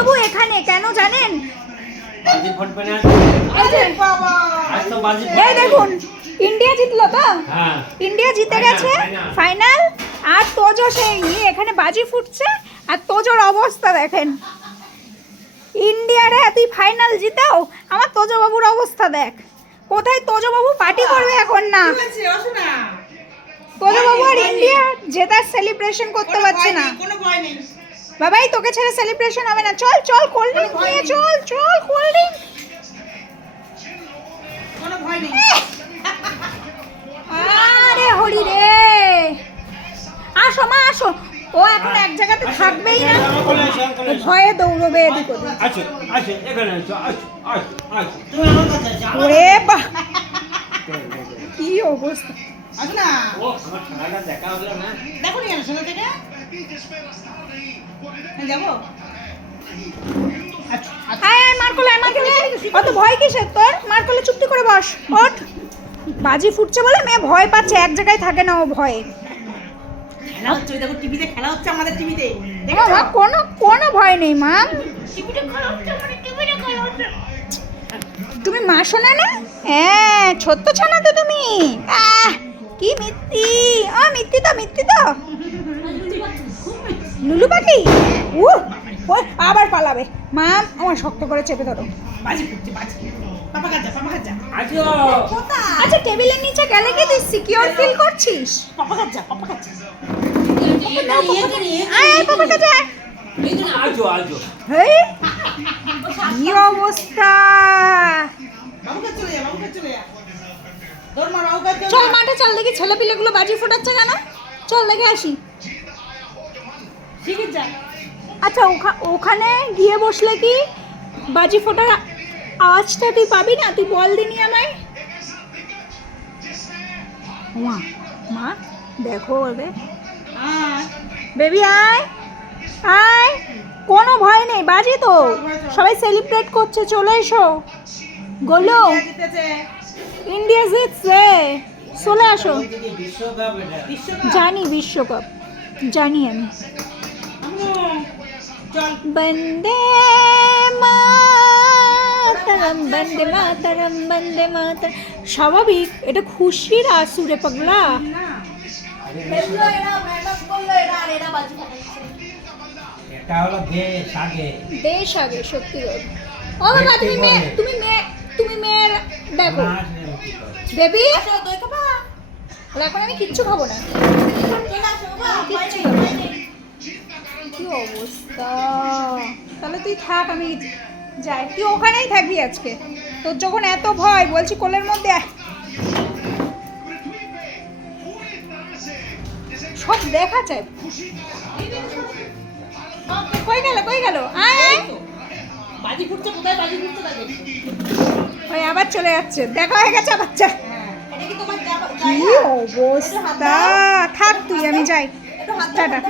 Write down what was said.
বাবু এখানে কেন জানেন? এই দেখুন ইন্ডিয়া জিতলো তো, ইন্ডিয়া জিতে গেছে ফাইনাল। আর তোজো সেই এখানে বাজি ফুটছে, আর তোজোর অবস্থা দেখেন। ইন্ডিয়ারে তুই ফাইনাল জিতাও, আমার তোজো বাবুর অবস্থা দেখ। কোথায় তোজো বাবু পার্টি করবে এখন? না তোজো বাবু আর ইন্ডিয়া জেতার সেলিব্রেশন করতে পারছে না। বাবাই তোকে ছেড়ে সেলিব্রেশন হবে না। চল চল কোল্ড ড্রিঙ্ক নিয়ে চল, চল কোল্ড ড্রিঙ্ক। আরে হরি রে, আসো মা আসো। ও এখন এক জায়গাতে থাকবেই না, ভয়ে দৌড়বে এদিক ওদিক। ওরে বাহ কি অবস্থা! অত ভয় কিসের তোর? মার কোলে চুপটি করে বস, ওঠ। বাজি ফুটছে বলে মেয়ে ভয় পাচ্ছে, এক জায়গায় থাকে না ও ভয়ে। কোনো ভয় নেই মা। তুমি মা শোনা না? হ্যাঁ ছোট্ট ছানা তো তুমি। কি মিথ্যি! মিথ্যি তো, মিথ্যি তো। লুলু পাখি আবার পালাবে। মা আমার শক্ত করে চেপে ধরো। আচ্ছা টেবিলের নিচে গেলে কি তুই সিকিউর ফিল করছিস? কি অবস্থা! চল মাঠে চল, দেখি ছেলে পিলেগুলো বাজি ফোটাচ্ছে কেন। চল দেখে আসি। আচ্ছা ওখানে গিয়ে বসলে কি বাজি ফোটার আওয়াজটা তুই পাবি না? তুই বল দিনি আমায়। মা মা দেখো ওরে, বেবি আয় আয়, কোনো ভয় নেই, বাজি তো সবাই সেলিব্রেট করছে। চলে এসো গোলো, ইন্ডিয়া জিতছে, চলে আসো। জানি বিশ্বকাপ, জানি আমি। বন্দে মাতরম, বন্দে মাতরম, বন্দে মাতরম। স্বাভাবিক, এটা খুশির আসুরে পাগলা। দেশ আগে সত্যি। ও বাবা তুমি মেয়ের দেখো বেবি। এখন আমি কিচ্ছু খাবো না। কি অবস্থা! তাহলে তুই থাক, আমি যাই। তুই ওখানেই থাকবি আজকে। তোর যখন এত ভয়, বলছি কোলের মধ্যে সব দেখা চাই। কই গেল ওই আবার চলে যাচ্ছে, দেখা হয়ে গেছে বাচ্চা। কি অবস্থা! থাক তুই, আমি যাই, টাটা।